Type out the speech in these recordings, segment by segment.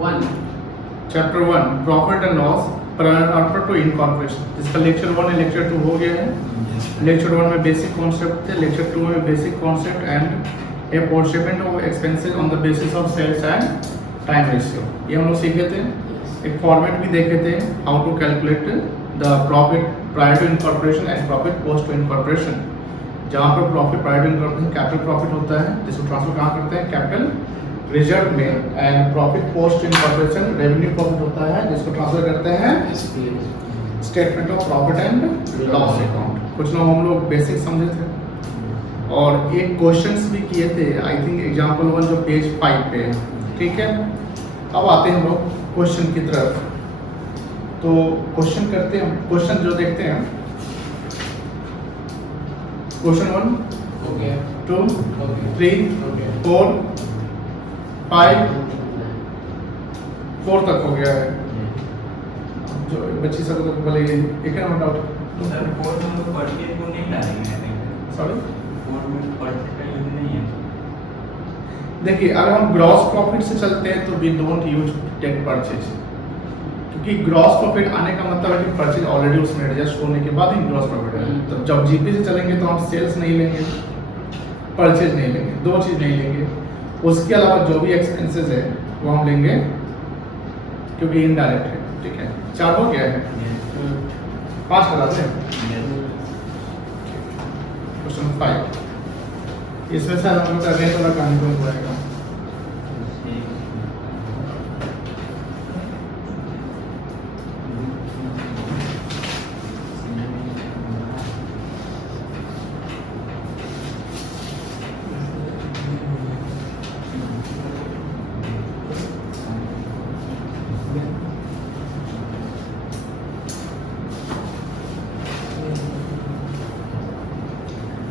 One chapter 1 profit and loss prior to incorporation, जिसका lecture 1 है lecture 2 हो गया है। लेक्चर 1 में बेसिक कॉन्सेप्ट थे, लेक्चर 2 में basic concept and apportionment of expenses on the basis of sales and time ratio, ये हम लोग सीखे थे। एक फॉर्मेट भी देखे थे, how to calculate the profit prior to incorporation and profit post to incorporation, जहाँ पर profit prior to incorporation capital profit होता है, जिसको ट्रांसफर कहाँ करते हैं कैपिटल रिजर्व में, and profit post incorporation revenue profit होता है, जिसको ट्रांसफर करते हैं statement of profit and loss account. कुछ लोग हम लोग बेसिक समझे थे और एक क्वेश्चंस भी किए थे, आई थिंक एग्जांपल 1 जो पेज 5 पे है, ठीक है। अब आते हैं हम लोग क्वेश्चन की तरफ, तो क्वेश्चन करते हैं, क्वेश्चन जो देखते हैं क्वेश्चन 1 2 3 4 5 4 तक हो गया है। जो बच्ची सब तो बोले एक है नोट आउट सर 4 में तो परचेज को नहीं डालेंगे, आई थिंक सॉरी 4 में परचेज का यूज नहीं है। देखिए अगर हम ग्रॉस प्रॉफिट से चलते हैं तो we don't use take purchase, क्योंकि ग्रॉस प्रॉफिट आने का मतलब है कि परचेज ऑलरेडी उसमें एडजस्ट होने के बाद ही ग्रॉस प्रॉफिट है। तो जब जीपी से चलेंगे तो हम सेल्स नहीं लेंगे, परचेज नहीं लेंगे, दो चीज नहीं लेंगे। उसके अलावा जो भी एक्सपेंसेस है वो हम लेंगे क्योंकि इनडायरेक्ट है, ठीक है। 4 हो गया है, 5 कराते हैं। क्वेश्चन 5 इसमें सर हम लोग का रेट वाला काम हो जाएगा।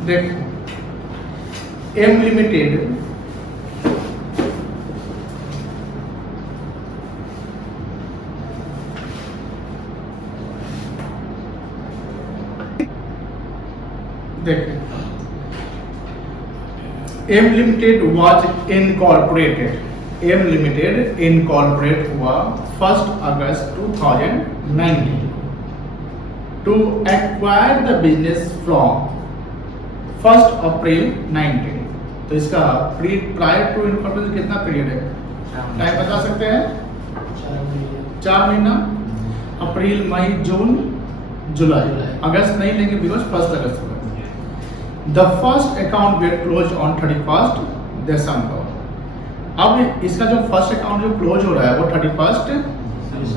देख एम लिमिटेड देख M limited was incorporated, M limited incorporate हुआ 1 August 2019 to acquire the business from 1 April 19। तो इसका प्रायर टू इनकॉर्पोरेशन कितना पीरियड है, टाइम बता सकते हैं? 4 महीना, अप्रैल मई जून जुलाई, अगस्त नहीं लेंगे बिकॉज 1 अगस्त होगा। The first account were close on 31 December. अब इसका जो फर्स्ट अकाउंट जो क्लोज हो रहा है वो 31।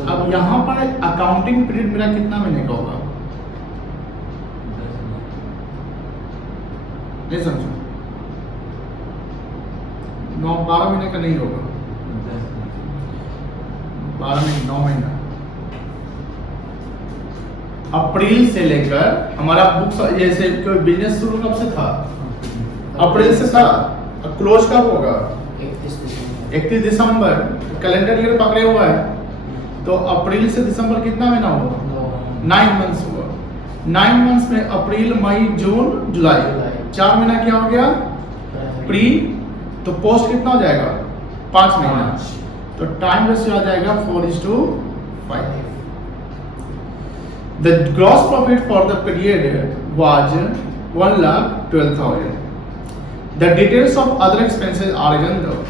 अब यहाँ पर अकाउंटिंग पीरियड मेरा कितना महीने का होगा, नहीं समझो, 12 महीने का नहीं होगा, 12 नहीं 9 महीना। अप्रैल से लेकर हमारा बुक जैसे कोई बिजनेस शुरू कब से था, अप्रैल से था, क्लोज कब होगा 31 दिसंबर, कैलेंडर ईयर पकड़े हुआ है, तो अप्रैल से दिसंबर कितना महीना होगा, 9 मंथ्स हुआ। 9 मंथ्स में अप्रैल मई जून जुलाई, 4 महीना क्या हो गया प्री, तो पोस्ट कितना हो जाएगा 5 महीना, तो टाइम रेशियो आ जाएगा 4:5। The gross profit for the period was 1,12,000. The details of other expenses are given though.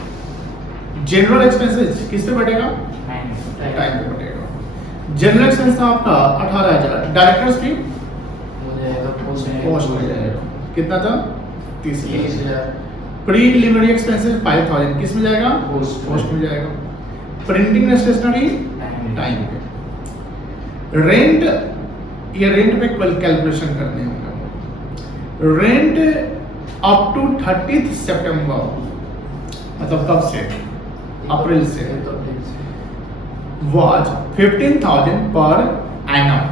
General expenses किस पे बढ़ेगा, टाइम पे बढ़ेगा। जनरल एक्सपेंस था आपका 18,000, डायरेक्टर्स फी पोस्ट में जाएगा, कितना था 30,000। प्रीलिमिनरी एक्सपेंसेस 5,000 किस में जाएगा, पोस्ट में जाएगा। प्रिंटिंग एंड स्टेशनरी टाइम पे। रेंट, ये रेंट पे कैलकुलेशन करने होंगे। रेंट अप टू 30 सितंबर, मतलब कब से, अप्रैल से, वाज 15,000 पर एनम।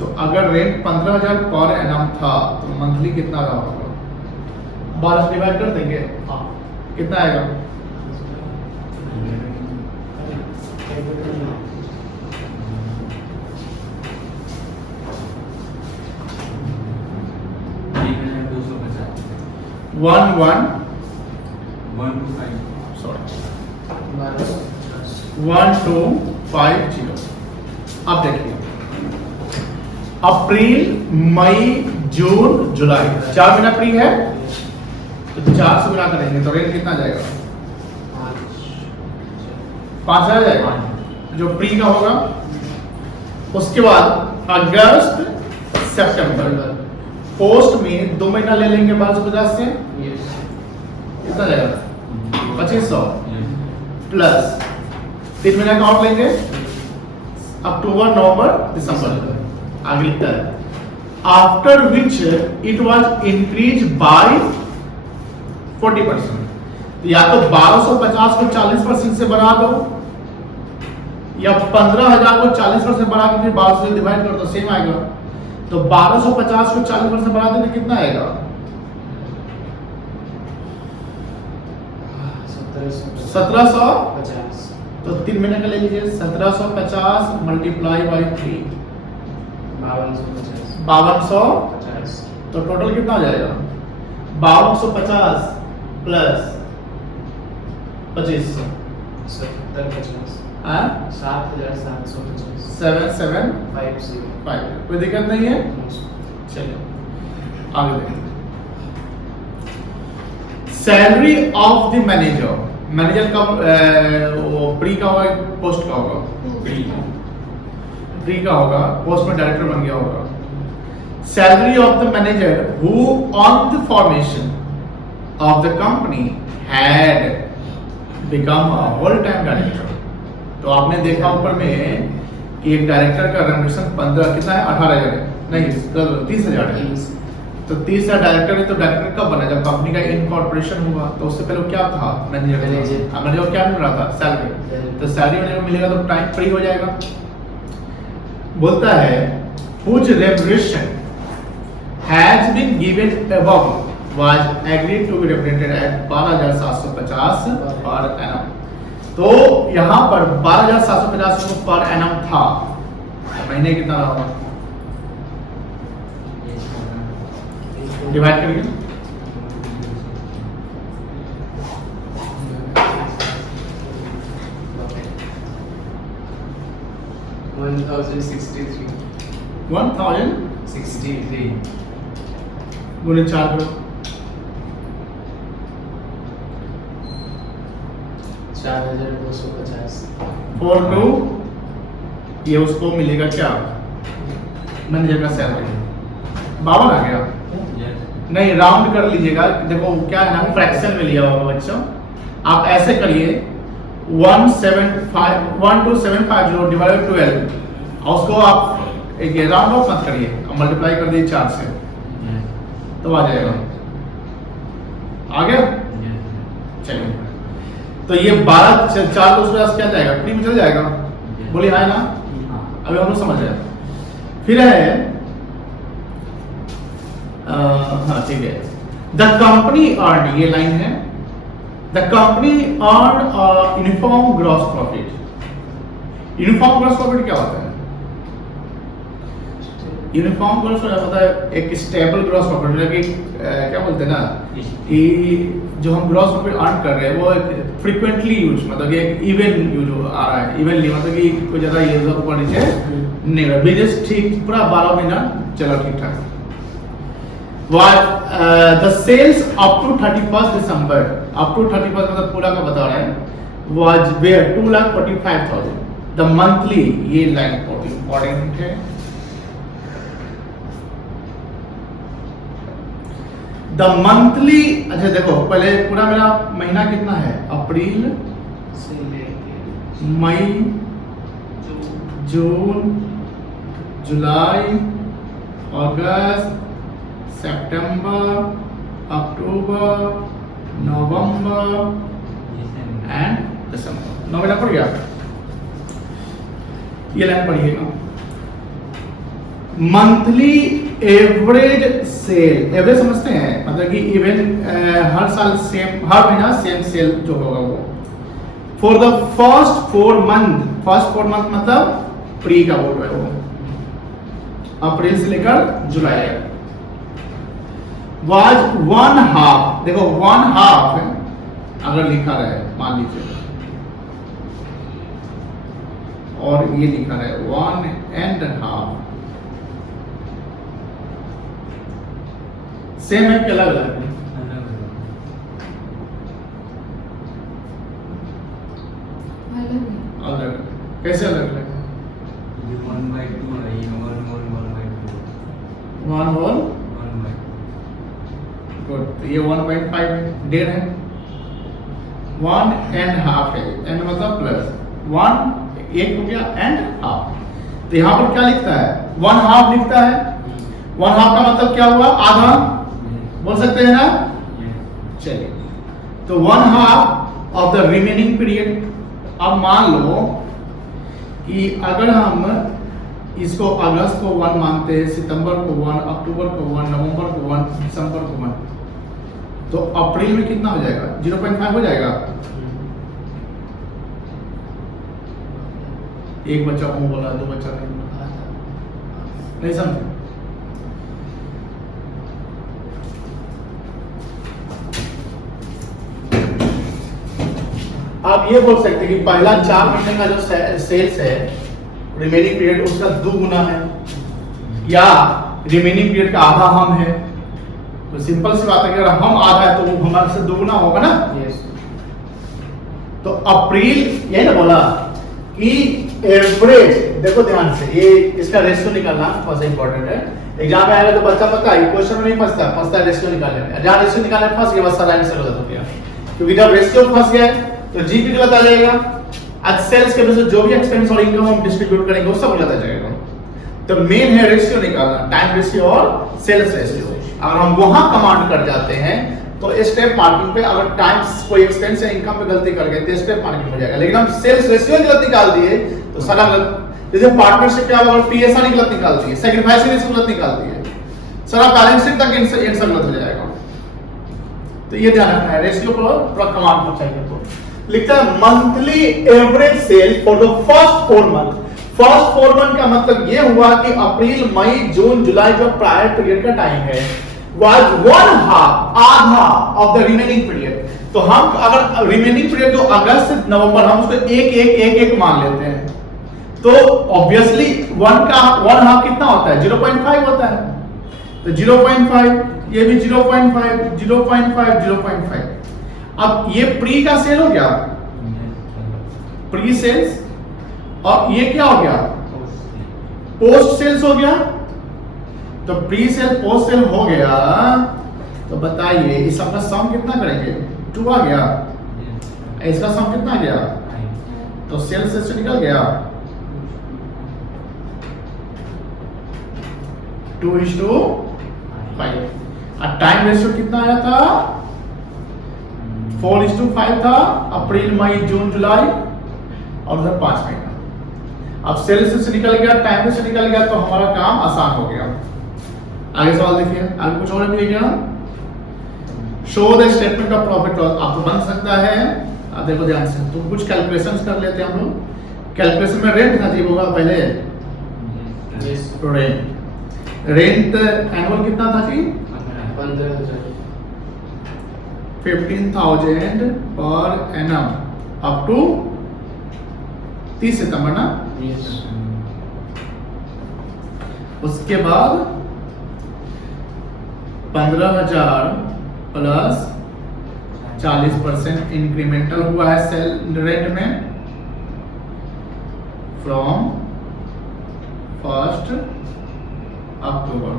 तो अगर रेंट 15,000 पर एनम था तो मंथली कितना रहा होगा, 12 से डिवाइड कर देंगे, कितना आएगा, वन 1 1 to 5 सॉरी 1250 1250। अब देखिए अप्रैल मई जून जुलाई 4 महीना फ्री है, तो 4 से गुना करेंगे तो रेट कितना जाएगा? 5000 जाएगा जो प्री का होगा। उसके बाद अगस्त सितंबर पोस्ट में 2 महीना ले लेंगे 1250 से, कितना जाएगा? 2500 प्लस 3 महीना का और लेंगे अक्टूबर नवंबर दिसंबर, आगे लिखता है after which it was increase by 40%। या तो 1250 को 40% से बढ़ा दो, या 15,000 को 40% बढ़ा के फिर 1200 से डिवाइड कर दो, सेम आएगा। तो 1250 को 40% बढ़ा देने कितना आएगा? 1750। तो 3 महीने का ले लीजिए, 1750 मल्टीप्लाई बाई 3 5250। तो टोटल कितना हो जाएगा? 5250 प्लस 2500 7750। कोई दिक्कत नहीं है, चलिए आगे देखिए। Salary of the manager, manager का वो प्री का होगा पोस्ट का होगा? प्री का होगा, पोस्ट में डायरेक्टर बन गया होगा। Salary of the manager who on the formation of the company had become a whole time director. तो आपने देखा ऊपर में कि एक डायरेक्टर का रेम्युनरेशन 15 कितना है? 18,000 है, नहीं 30,000 है। तो 30,000 डायरेक्टर है, तो डायरेक्टर कब बना? जब कंपनी का इनकॉर्पोरेशन हुआ। तो उससे पहले क्या था? मैनेजर। मैनेजर क्या मिल रहा था? सैलरी। तो सैलरी मैनेजर मिलेगा तो टाइम फ्री हो जाएगा। बोलता है whose remuneration has been given above was agreed to be represented at 12,750 per annum। तो यहाँ पर 12,750 पर एनम था, महीने कितना होगा? डिवाइड करिए 1063 गुणे 4 करो, 4250। 42 ये उसको मिलेगा क्या? मैनेजर का सैलरी 52 आ गया। नहीं राउंड कर लीजिएगा, देखो क्या है ना, फ्रैक्शन में लिया होगा बच्चों। आप ऐसे करिए 12,750 डिवाइडेड 12 और उसको आप एक राउंड ऑफ मत करिए, अब मल्टीप्लाई कर दीजिए 4 से तो आ जाएगा। आ गया? चलिए तो ये 12 4 उसके पास क्या जाएगा? फ्री में चल जाएगा। बोलिए हाँ ना, अभी हम लोग समझ रहे हैं। फिर है हाँ ठीक है, द कंपनी अर्न, ये लाइन है, the company earn uniform gross profit. Uniform gross profit क्या होता है? यूनिफॉर्म ग्रॉस प्रॉफिट होता है एक स्टेबल ग्रॉस प्रॉफिट, मतलब कि क्या बोलते हैं ना कि जो हम ग्रॉस प्रॉफिट अर्न कर रहे हैं वो फ्रीक्वेंटली यूज, मतलब कि एक इवन यूज आ रहा है, इवनली, मतलब कि कोई ज्यादा ये ऊपर नीचे नहीं रहा, बिजनेस ठीक पूरा 12 महीना चला ठीक ठाक। The sales up to 31 December, up to 31 मतलब पूरा का बता रहा है, वाज वेयर 2,45,000। द मंथली, ये लाइन बहुत इंपॉर्टेंट है, द मंथली। अच्छा देखो पहले पूरा मेरा महीना कितना है? अप्रैल मई जून जुलाई अगस्त सितंबर अक्टूबर नवंबर एंड दिसंबर। 9 महीना पड़ गया। ये लाइन पढ़िएगा, मंथली एवरेज सेल। एवरेज समझते हैं, मतलब कि इवन हर साल सेम, हर महीना सेम सेल जो होगा वो for the first 4 month. First 4 month मतलब प्री का बोल रहे हो, अप्रैल से लेकर जुलाई वाज 1/2। देखो 1/2 अगर लिखा रहे, मान लीजिए और ये लिखा है 1.5। सेम है कि अलग अलग है? अलग। कैसे अलग अलग है? ये 1/2 है, ये 1/2। 1 होल 1/2। गुड। तो ये 1.5 है, 1.5 है, 1.5 है, एंड मतलब प्लस 1 एक हो गया एंड हाफ। तो यहाँ पर क्या लिखता है? 1/2 लिखता है। 1/2 का मतलब क्या हुआ? आधा। बोल सकते हैं ना? चलिए, तो 1/2 ऑफ द रिमेनिंग पीरियड। अब मान लो कि अगर हम इसको अगस्त को 1 मानते हैं, सितंबर को 1, अक्टूबर को 1, नवंबर को 1, दिसंबर को 1, तो अप्रैल में कितना हो जाएगा? 0.5 हो जाएगा। एक बच्चा हूं बोला, 2 बच्चा नहीं बोला, नहीं समझे? आप ये बोल सकते हैं कि पहला 4 महीने का जो सेल्स है रिमेनिंग पीरियड, उसका 2 गुना है, या रिमेनिंग पीरियड का आधा हम है। तो सिंपल सी बात है कि अगर हम आधा है तो वो हमारे से 2 गुना होगा ना। तो अप्रैल, यही ना बोला कि एवरेज, देखो ध्यान से, ये इसका रेशियो निकालना बहुत इंपॉर्टेंट है। एग्जाम में आएगा तो बच्चा पता है, क्वेश्चन में नहीं फंसता है रेशियो निकालने में। जहां रेशियो निकालने में फंस गया, बस सारा आंसर गलत हो गया, क्योंकि जब रेशियो फंस गया तो जी भी गलत आ जाएगा। आज सेल्स के वजह से जो भी एक्सपेंस और इनकम हम डिस्ट्रीब्यूट करेंगे वो सब गलत आ जाएगा। तो मेन है रेशियो निकालना, टाइम रेशियो और सेल्स रेशियो। अगर हम वहां कमांड कर जाते हैं तो स्टेप मार्किंग पे, अगर टाइम्स कोई एक्सपेंस या इनकम पे गलती कर गए तो स्टेप मार्किंग हो जाएगा। लेकिन हम सेल्स रेशियो गलत निकाल दिए तो सारा गलत। जैसे पार्टनरशिप पे अगर पीएसआर गलत निकाल दिए, सैक्रिफाइस रेशियो गलत निकाल दिए, सारा बैलेंस शीट तक आंसर गलत हो जाएगा। तो ये ध्यान रखना है, रेशियो पर पूरा कमांड को चाहिए। तो लिखता है monthly average sale for the first 4 month. First 4 month का मतलब ये हुआ कि अप्रैल, मई, जून, जुलाई जो प्रायर पीरियड का टाइम है, was 1/2 आधा ऑफ द रिमेनिंग पीरियड। तो हम अगर रिमेनिंग पीरियड जो अगस्त से नवंबर, हम उसको 1 मान लेते हैं, तो ऑब्वियसली 1/2 कितना होता है? 0.5 होता है। तो 0.5, ये भी 0.5, 0.5, 0.5। अब ये प्री का सेल हो गया, प्री सेल्स, और ये क्या हो गया? पोस्ट सेल्स हो गया। तो प्री सेल पोस्ट सेल हो गया, तो बताइए इस सबका सम कितना करेंगे? 2 आ गया। इसका सम कितना गया? तो सेल से निकल गया 2:5। और टाइम रेशियो कितना आया था? 4:5 था। अप्रैल, मई, जून, जुलाई और उधर 5 महीना। अब सेल से निकल गया, टाइम से निकल गया, तो हमारा काम आसान हो गया। आगे सवाल देखिए, आगे कुछ और भी क्या? Show the statement of profit loss. आप तो बन सकता है, आप देखो ध्यान से, तो कुछ कैलकुलेशंस कर लेते हैं हम लोग। कैलकुलेशन में रेंट अजीब होगा पहले। रेंट एनुअल कितना था जी? 15,000 पर एनम अप टू 30 सितंबर ना। उसके बाद 15,000 प्लस 40% इंक्रीमेंटल हुआ है सेल रेंट में फ्रॉम 1 अक्टूबर।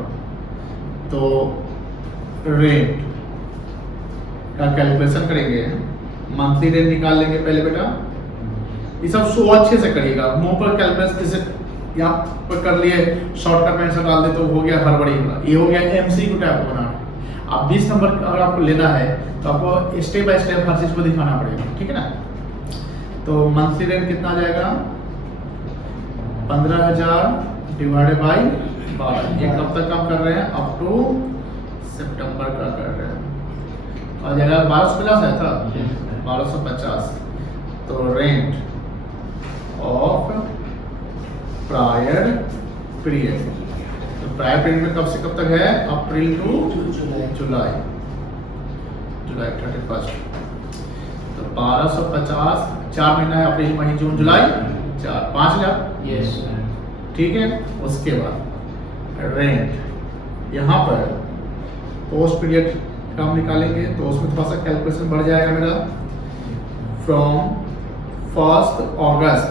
तो रेंट का कैलकुलेशन करेंगे, मंथली रेंट निकाल लेंगे पहले बेटा। ये सब शो अच्छे से करिएगा, मुंह पर कैलकुलेशन जैसे यहाँ पर कर लिए, शॉर्टकट में आंसर डाल दे तो हो गया हड़बड़ी। ये हो गया एमसीक्यू टाइप बनाना। अब 20 नंबर अगर आपको लेना है तो आपको स्टेप बाय स्टेप हर चीज को दिखाना पड़ेगा, ठीक है ना। तो मंथली रेंट कितना आ जाएगा? 15,000 डिवाइडेड बाई 12। ये कब तक काम कर रहे हैं? अप टू सितंबर का कर रहे हैं। आ जाएगा 1250 है था, 1250। तो रेंट ऑफ प्रायर पीरियड, तो प्रायर पीरियड में कब से कब तक है? अप्रैल टू जुलाई 31। तो 1250 4 महीना है, अप्रैल, मई, जून, जुलाई 4 5,000, Yes. ठीक है। उसके बाद रेंट, यहाँ पर पोस्ट पीरियड का हम निकालेंगे तो उसमें थोड़ा सा कैलकुलेशन बढ़ जाएगा मेरा। फ्रॉम 1 अगस्त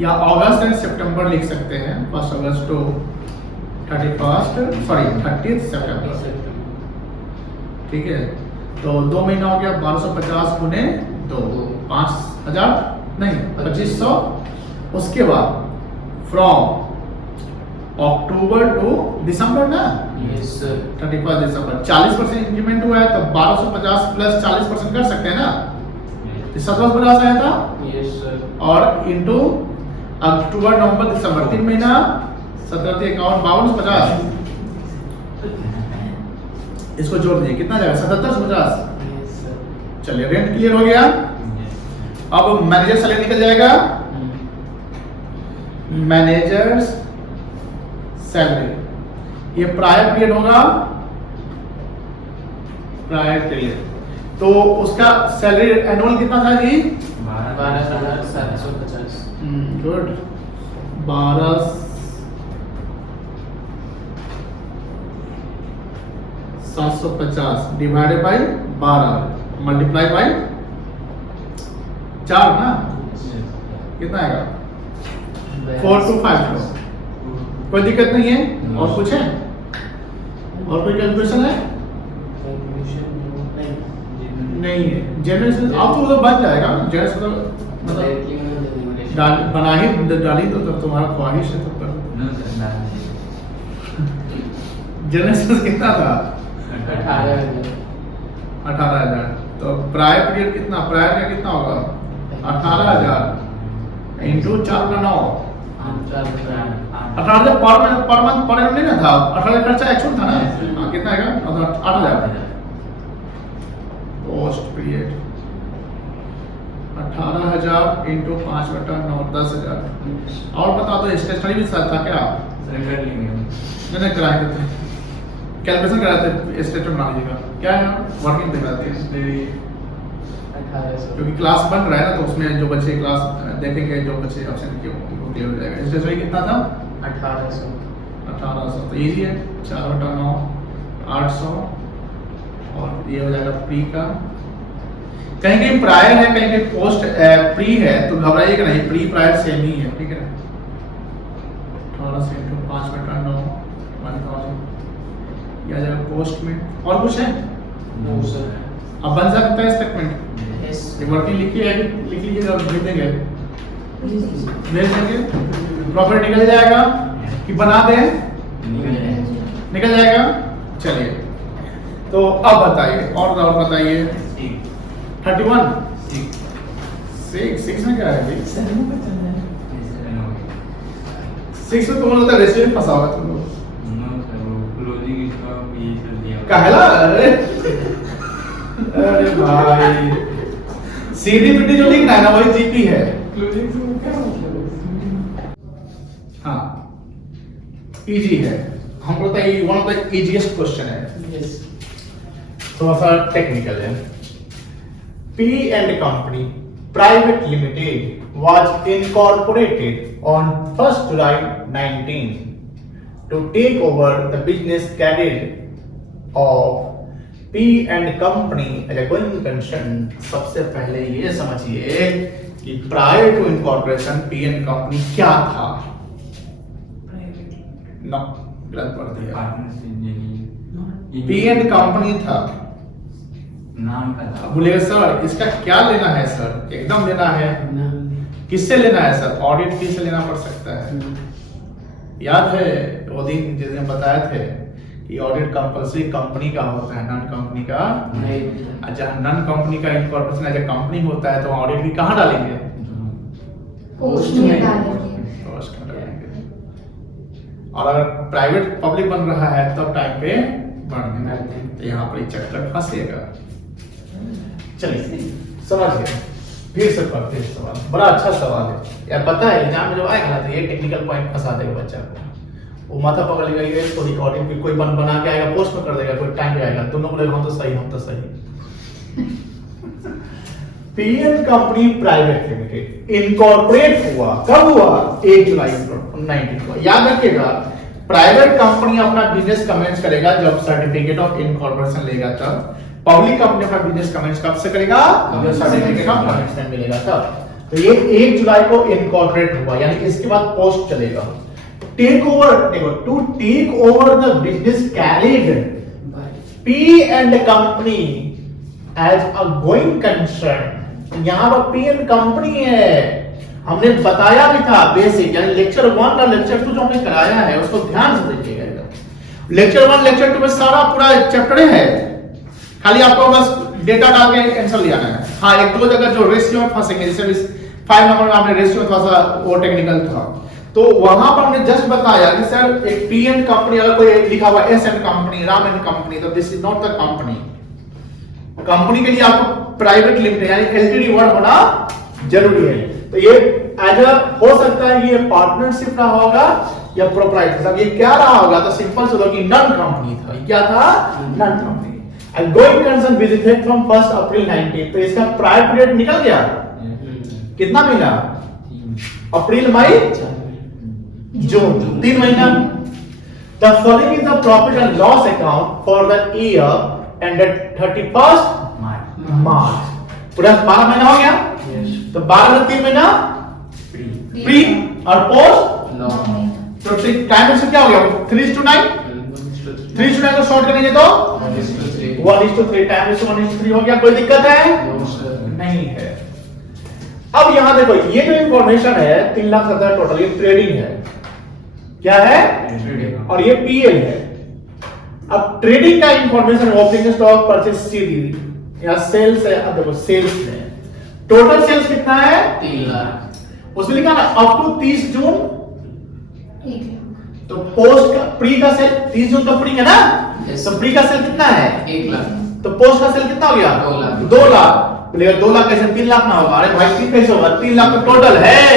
या अगस्त एंड सितंबर लिख सकते हैं, 1 अगस्त टू 30 सितंबर, ठीक है। तो 2 महीना हो गया, 1250 गुने 2, 5,000 नहीं 2500। उसके बाद फ्रॉम अक्टूबर टू दिसंबर ना, Yes, sir. 31 दिसंबर 40% इंक्रीमेंट हुआ है, तो 1250 प्लस 40% कर सकते हैं ना, 1750 आया था। Yes, sir. और इंटू अक्टूबर नवंबर दिसंबर 3 महीना, 17 × 51 52 50, इसको जोड़ दीजिए कितना जाएगा 7750। Yes, sir. चलिए रेंट क्लियर हो गया। अब मैनेजर सैलरी निकल जाएगा, मैनेजर्स सैलरी, ये प्रायर पीरियड होगा, प्रायर पीरियड। तो उसका सैलरी एनुअल कितना था जी? 12,750. Good, 12 750 divided by 12 multiply by 4 ना, कितना आएगा? 4252। कोई दिक्कत नहीं है? और कुछ है? और कोई कैलकुलेशन है? नहीं है। जनरल आप तो उधर बन जाएगा, जनरल मतलब बना ही डाली तो तब तुम्हारा ख्वाहिश है तो कर। जनरल कितना था? 18,000। तो प्रायर पीरियड कितना, प्रायर का कितना होगा? 18,000 इंटू 4 का 9, 18,000 पर मंथ पर एनम नहीं ना था, 18,000 खर्चा एक्चुअल था ना। हाँ कितना आएगा? 8,000 पोस्ट पीरियड, 18,000 इंटू 5/9 10,000। और बता दो स्टेशनरी भी साथ था क्या? मैंने कराए थे, कैलकुलेशन कराए थे, स्टेटमेंट मान लीजिएगा क्या है, वर्किंग दिखाते हैं क्योंकि क्लास बन रहा है ना, तो उसमें जो बच्चे क्लास देखेंगे, जो बच्चे ऑप्शन किए उनको क्लियर हो जाएगा। स्टेशनरी कितना था? 1800। तो इजी है, 4/9 800, और ये हो जाएगा प्री का। कहीं कहीं प्रायर है, कहीं कहीं पोस्ट प्री है, तो घबराइएगा नहीं, प्री प्रायर सेम ही है, ठीक है। 1800 इंटू 5/9 1000, ये आ जाएगा पोस्ट में। और कुछ है? अब बन सकता है स्टेटमेंट, ये वर्किंग लिख लीजिएगा, भेज देंगे, प्रॉफिट निकल जाएगा कि बना दें? निकल जाएगा। चलिए तो अब बताइए, और बताइए 31 6 में क्या है? 6 में तुम लोग रेशियो में फंसा होगा तुम लोग। कहला अरे भाई, सीधी पिटी जो लिखना है ना वही जीपी है। हाँ इजी है, हमको लगता है one of the easiest question है। थोड़ा सा टेक्निकल है। P and Company Private Limited was incorporated on 1st July 19 to take over the business carried of P and Company as a going concern। सबसे पहले ये समझिए कि prior to incorporation P and Company क्या था? No गलत पढ़ दिया, P and Company था, नाम का था। बोलेगा सर इसका क्या लेना है सर? एकदम लेना है। किससे लेना है सर? ऑडिट फी से लेना पड़ सकता है। याद है वो दिन जिस दिन बताए थे कि ऑडिट कंपलसरी कंपनी का होता है, नॉन कंपनी का नहीं। जहाँ नॉन कंपनी का इनकॉर्पोरेशन एज ए कंपनी होता है तो ऑडिट भी कहाँ डालेंगे? पोस्ट में डालेंगे। पोस्ट में डालेंगे। और अगर प्राइवेट पब्लिक बन रहा है तब टाइम पे बढ़ने, तो यहाँ पर चक्कर फंसेगा। चलिए समझिए, फिर से पढ़ते हैं सवाल, बड़ा अच्छा सवाल है यार। पता है एग्जाम में जब आएगा ना तो ये टेक्निकल पॉइंट फंसा देगा बच्चा को, वो माथा पकड़ लेगा, ये इसको रिकॉर्डिंग भी कोई बना के आएगा, पोस्ट में कर देगा, कोई टाइम पे आएगा, दोनों बोलेगा हम तो सही, हम तो सही। PN company private limited incorporate हुआ, कब हुआ? 1 जुलाई 19 को। याद रखिएगा, प्राइवेट कंपनी अपना बिजनेस कमेंस करेगा जब सर्टिफिकेट ऑफ इनकॉर्पोरेशन लेगा तब। पब्लिक कंपनी अपना बिजनेस कमेंस कब से करेगा? जब सर्टिफिकेट ऑफ कमेंसमेंट मिलेगा तब। तो ये 1 जुलाई को इनकॉर्पोरेट हुआ, यानी इसके बाद पोस्ट चलेगा। टेक ओवर, देखो, to take over the business carried P and company as a going concern. यहां पर पी एंड कंपनी है, हमने बताया भी था बेसिक, यानी लेक्चर 1 और लेक्चर 2 जो हमने कराया है उसको ध्यान से देखिएगा। लेक्चर 1 लेक्चर 2 में सारा पूरा चैप्टर है, खाली आपको बस डेटा डाल के आंसर ले आना है। हाँ, एक दो जगह जो रेशियो में फंसेंगे, जैसे 5 नंबर में आपने रेशियो थोड़ा सा वो टेक्निकल था, तो वहां पर हमने जस्ट बताया कि सर एक पी एंड कंपनी, अगर कोई लिखा हुआ S and company, Ram and company, तो this is not the company. Company के लिए आपको प्राइवेट लिमिटेड यानी एलटीडी वर्ड होना जरूरी है। तो ये एज अ हो सकता है ये पार्टनरशिप रहा होगा या प्रोप्राइटरशिप। अब ये क्या रहा होगा? तो सिंपल से कि नॉन कंपनी था। ये क्या था? Non company. And going concern with effect from 1 April 19। तो इसका प्रायर पीरियड निकल गया, कितना महीना? अप्रैल, मई, जून, 3 महीना। The following is the profit and loss account for the year ended 31 मार्च। पूरा 12 महीना हो गया। तो 12 में 3 महीना प्री और पोस्ट। तो टाइम से क्या हो गया? 3:9। 3:9 को शॉर्ट करेंगे तो 1:3। टाइम से 1:3 हो गया। कोई दिक्कत है? नहीं है। अब यहां देखो, ये जो इंफॉर्मेशन है 3,70,000 टोटल, ये ट्रेडिंग है। क्या है? और ये पीएल है। अब ट्रेडिंग का information opening stock, purchase CD या सेल्स है। अब देखो सेल्स में टोटल सेल्स कितना है? 3 लाख। उसमें लिखा ना अप टू 30 जून। 1 लाख। तो पोस्ट का प्री का सेल 30 जून तो प्री है ना, तो प्री का सेल कितना है? 1 लाख। तो पोस्ट का सेल कितना हो गया? 2 लाख। 2 लाख। 2 लाख कैसे 3 लाख ना होगा? अरे भाई 3 कैसे होगा? 3 लाख तो टोटल है।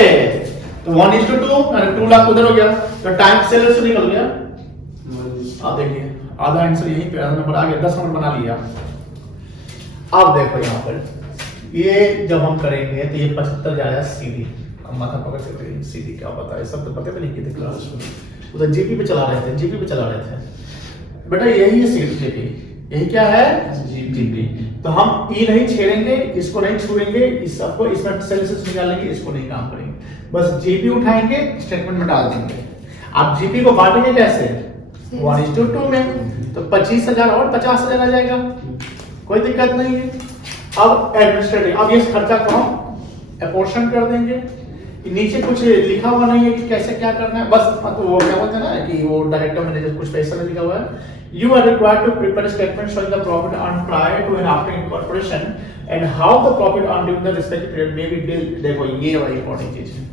तो 1:2 अरे 2 लाख उधर हो गया। तो टाइम सेल से निकल गया। अब देखिए आधा आंसर यहीं पे, आधा नंबर आ गया, 10 नंबर बना लिया। अब देखो यहां पर ये जब हम करेंगे तो ये 75 जाएगा सीधी। अब माथा पकड़ के सीधी क्या पता है, सब तो पता भी नहीं किए थे क्लास में। उधर जीपी पे चला रहे थे, जीपी पे चला रहे थे। बेटा यही है सीधी जीपी, यही क्या है? जीपी। तो हम ई नहीं छेड़ेंगे, इसको नहीं छुएंगे, इस सबको इसमें सेल से निकालेंगे, इसको नहीं काम करेंगे। बस जीपी उठाएंगे, स्टेटमेंट में डाल देंगे। आप जीपी को बांटेंगे कैसे? 1:2 में। तो 25,000 और 50,000 आ जाएगा, कोई दिक्कत नहीं है। अब एडमिनिस्ट्रेटिव, अब ये खर्चा को हम अपोर्शन कर देंगे। नीचे कुछ लिखा हुआ नहीं है कि कैसे क्या करना है, बस तो वो क्या बोलते हैं ना कि वो डायरेक्टर मैनेजर कुछ पैसा नहीं लिखा हुआ है। You are required to prepare a statement showing the profit earned prior to and after incorporation and how the profit earned during the respective period may be dealt। देखो ये वाली इंपॉर्टेंट चीज है,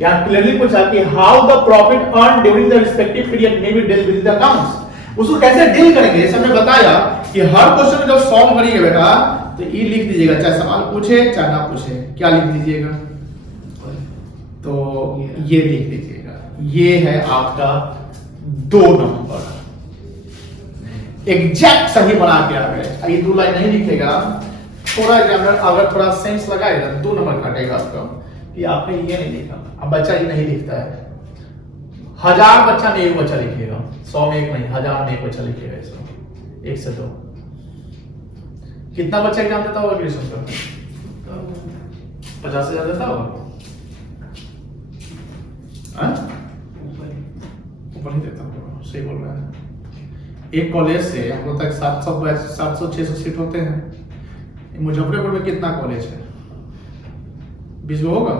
यहाँ क्लियरली पूछा कि how the profit earned during the respective period may be dealt with the accounts। उसको कैसे डील करेंगे, जैसे हमने बताया कि हर क्वेश्चन जब सॉल्व करिएगा बेटा तो ये लिख दीजिएगा, चाहे सवाल पूछे चाहे ना पूछे, क्या लिख दीजिएगा? तो ये लिख दीजिएगा, ये है आपका 2 नंबर, एग्जैक्ट सही बना के आ गए। ये 2 लाइन नहीं लिखेगा, थोड़ा एग्जामिनर अगर थोड़ा सेंस लगाएगा 2 नंबर काटेगा आपका कि आपने ये नहीं लिखा। अब बच्चा ये नहीं लिखता है, 1000 बच्चा में 1 बच्चा लिखेगा, 100 में 1 नहीं, 1000 में 1 बच्चा लिखेगा। इसको 1 से 2 कितना बच्चा एग्जाम देता होगा ग्रेजुएशन का? 50,000 देता होगा। ऊपर नहीं देता होगा, सही बोल रहा है। एक कॉलेज से हम लोग तक 700-600 सीट होते हैं। मुजफ्फरपुर में कितना कॉलेज है? 20 होगा,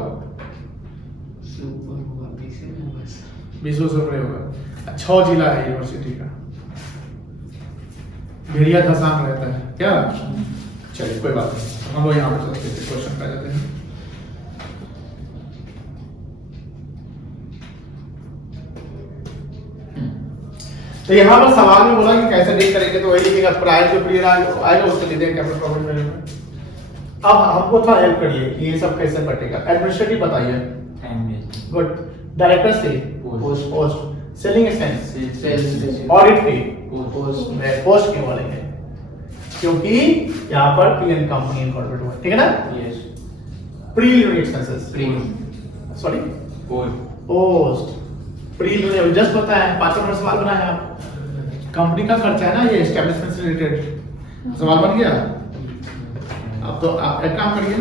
20 से ऊपर होगा। 6 जिला है यूनिवर्सिटी का, भेड़िया खसान रहता है क्या? चलिए कोई बात नहीं, हम लोग यहाँ पर चलते थे, क्वेश्चन पे जाते हैं। तो यहाँ पर सवाल में बोला कि कैसे डील करेंगे, तो वही लिखेगा प्रायर जो पीरियड आएगा उसके लिए देंगे कैपिटल प्रॉफिट मैनेजमेंट। अब हमको थोड़ा हेल्प करिए कि ये सब कैसे कटेगा। एडमिनिस्ट्रेटिव बताइए। गुड। डायरेक्टर से पोस्ट, सेलिंग एक्सपेंस, ऑडिट फी, पोस्ट क्यों बोलेंगे? क्योंकि यहाँ पर पीएन कंपनी इनकॉर्पोरेट हुआ, ठीक है ना? Yes. Preliminary expenses, Spring. Sorry Post. Post preliminary, just पता है 5 नंबर सवाल बनाया आप, कंपनी का खर्चा है ना ये एस्टेब्लिशमेंट से रिलेटेड सवाल बन गया। अब तो आप एक काम करिए,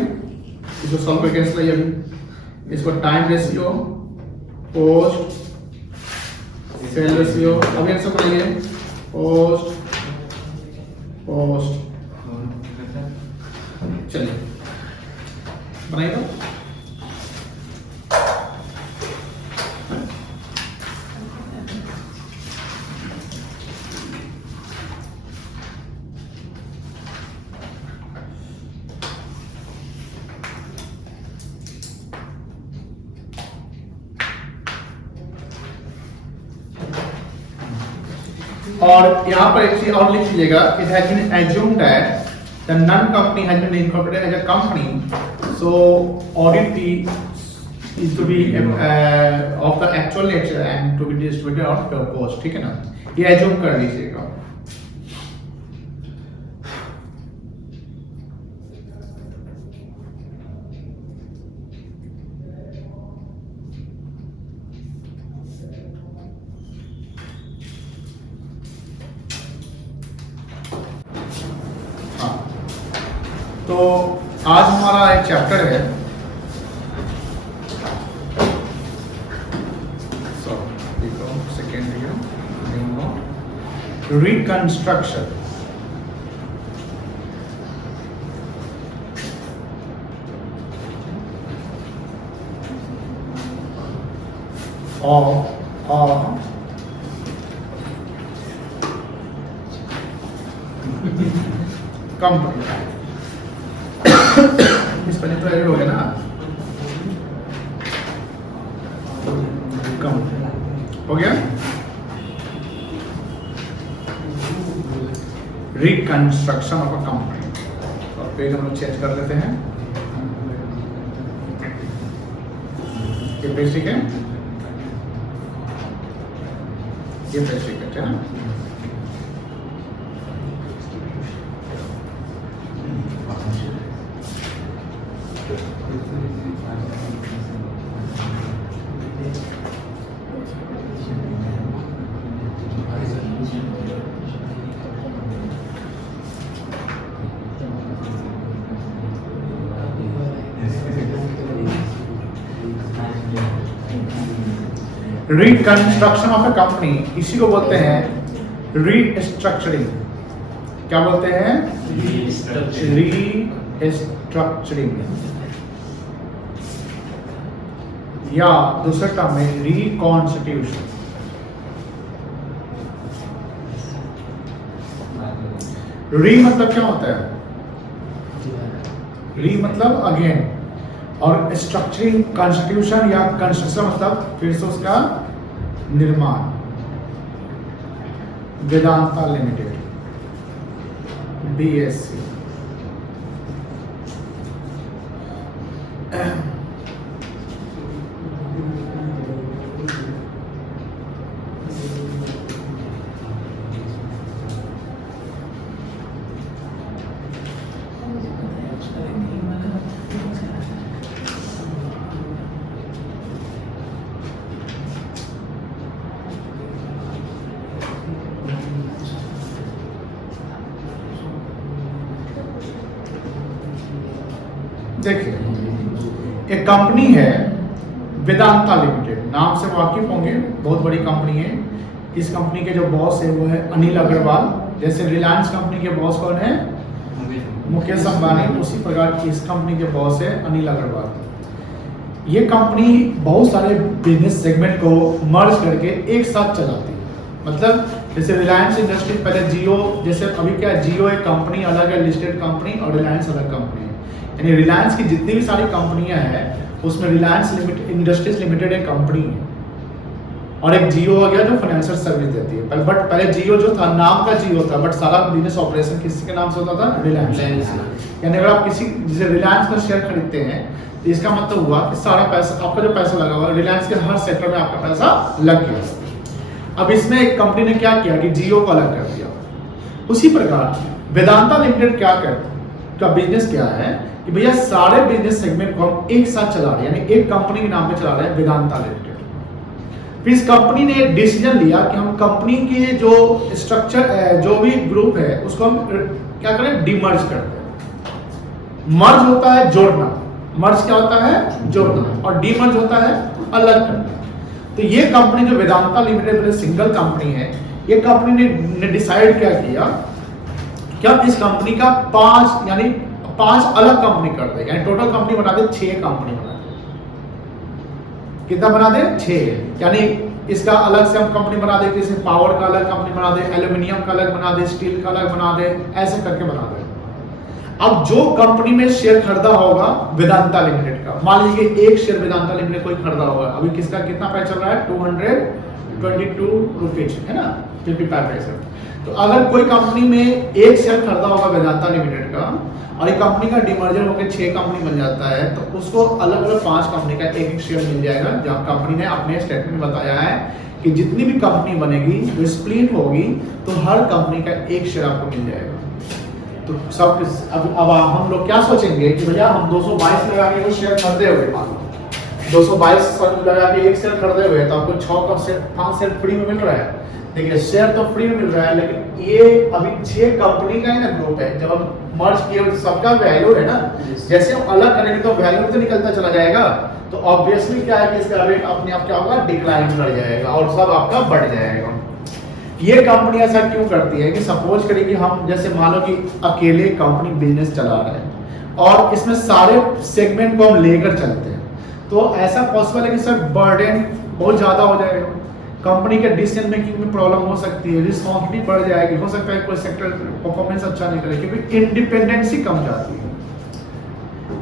इसको सॉल्व करके कैंसिल आइए अभी, इसको time ratio post sale ratio, अभी आंसर बनाइए पोस्ट पोस्ट, चलिए बनाइएगा। और यहाँ पर एक चीज और लिख लीजिएगा, it has been assumed that the non company has been incorporated as a company, so audit fee is to be of the actual nature and to be distributed on your cost, ठीक है ना, ये assume कर लीजिएगा। तो आज हमारा एक चैप्टर है, रिकंस्ट्रक्शन। कंपनी इस पर तो एडिट हो गया ना, कम हो गया। रिकंस्ट्रक्शन ऑफ अ कंपनी, और पेज हम लोग चेंज कर लेते हैं, ये पेज ठीक है, ये पेज ठीक है ना। रिकंस्ट्रक्शन ऑफ ए कंपनी, इसी को बोलते हैं रीस्ट्रक्चरिंग। क्या बोलते हैं? रीस्ट्रक्चरिंग, या दूसरे टर्म में रिकॉन्स्टिट्यूशन। री मतलब क्या होता है? री मतलब अगेन, और स्ट्रक्चरिंग कॉन्स्टिट्यूशन या कंस्ट्रक्शन मतलब फिर से उसका निर्माण। वेदांता लिमिटेड BSc, देखिए एक कंपनी है वेदांता लिमिटेड, नाम से वाकिफ होंगे, बहुत बड़ी कंपनी है। इस कंपनी के जो बॉस है वो है अनिल अग्रवाल। जैसे रिलायंस कंपनी के बॉस कौन है? मुकेश अंबानी। उसी प्रकार की इस कंपनी के बॉस है अनिल अग्रवाल। ये कंपनी बहुत सारे बिजनेस सेगमेंट को मर्ज करके एक साथ चलाती है। मतलब जैसे रिलायंस इंडस्ट्रीज पहले जियो, जैसे अभी क्या जियो एक कंपनी अलग है, लिस्टेड कंपनी, और रिलायंस अलग कंपनी है। यानी रिलायंस की जितनी भी सारी कंपनियां हैं उसमें रिलायंस इंडस्ट्रीज लिमिटेड एक कंपनी है, और एक जियो हो गया जो फाइनेंशियल सर्विस देती है। बट पहले जियो जो था नाम का जियो था, बट सारा बिजनेस ऑपरेशन किसके नाम से होता था? रिलायंस। यानी अगर आप किसी जैसे रिलायंस का शेयर खरीदते हैं तो इसका मतलब हुआ कि सारा पैसा, आपका जो पैसा लगा हुआ रिलायंस के हर सेक्टर में आपका पैसा लग गया। अब इसमें एक कंपनी ने क्या किया कि जियो को अलग कर दिया। उसी प्रकार वेदांता लिमिटेड क्या का बिजनेस क्या है कि भैया सारे बिजनेस सेगमेंट को हम एक साथ चला रहे हैं, यानी एक कंपनी के नाम पे चला रहे हैं, वेदांता लिमिटेड। फिर इस कंपनी ने एक डिसीजन लिया कि हम कंपनी के जो स्ट्रक्चर जो भी ग्रुप है उसको हम क्या करें, डिमर्ज करते हैं। मर्ज होता है जोड़ना, मर्ज क्या होता है, जोड़ना, और डीमर्ज होता है अलग करना। तो ये कंपनी जो वेदांता लिमिटेड सिंगल कंपनी है, ये कंपनी ने डिसाइड क्या किया कि हम इस कंपनी का 5 अलग कंपनी कर दे, यानी टोटल कंपनी बना दे 6 कंपनी बना दे। कितना बना दे, 6। यानी इसका अलग से हम कंपनी बना दे, किसी पावर का अलग कंपनी बना दे, एल्यूमिनियम का अलग बना दे, स्टील का अलग बना दे, ऐसे करके बना दे। अब जो कंपनी में शेयर खरीदा होगा वेदांता लिमिटेड का, मान लीजिए एक शेयर वेदांता लिमिटेड कोई खरीदा होगा, अभी किसका कितना प्राइस चल रहा है, 222 रुपीज है ना, 55 पैसे। तो अगर कोई कंपनी में एक शेयर खरीदा होगा वेदांता लिमिटेड का और ये कंपनी का डिमर्जर होकर 6 कंपनी बन जाता है, तो उसको अलग अलग 5 कंपनी का एक शेयर मिल जाएगा। जहां कंपनी ने अपने स्टेटमेंट में बताया है कि जितनी भी कंपनी बनेगी जो स्प्लिट होगी तो हर कंपनी का एक शेयर आपको मिल जाएगा। तो सब अब हम लोग क्या सोचेंगे कि भैया हम 222 लगा के वो शेयर खरीदे हुए, 222 लगा के एक शेयर खरीदे हुए, तो आपको 5 शेयर फ्री में मिल रहा है। देखिए शेयर तो फ्री में मिल रहा है, लेकिन ये अभी 6 कंपनी का ही ना ग्रुप है। जब हम मर्ज किए तो सबका वैल्यू है ना, जैसे हम अलग करेंगे तो वैल्यू तो निकलता चला जाएगा। तो ऑब्वियसली क्या है कि इसका रेट अपने आप क्या होगा, डिक्लाइन कर जाएगा और सब आपका बढ़ जाएगा। ये कंपनी ऐसा क्यों करती है कि सपोज करिए कि हम जैसे मान लो कि अकेले कंपनी बिजनेस चला रहे हैं और इसमें सारे सेगमेंट को हम लेकर चलते हैं, तो ऐसा पॉसिबल है कि सर बर्डन बहुत ज्यादा हो जाएगा, कंपनी के डिसीजन मेकिंग में प्रॉब्लम हो सकती है, रिस्पॉन्सिबिलिटी बढ़ जाएगी, हो सकता है कोई सेक्टर परफॉर्मेंस अच्छा नहीं करे, क्योंकि इंडिपेंडेंसी कम जाती है।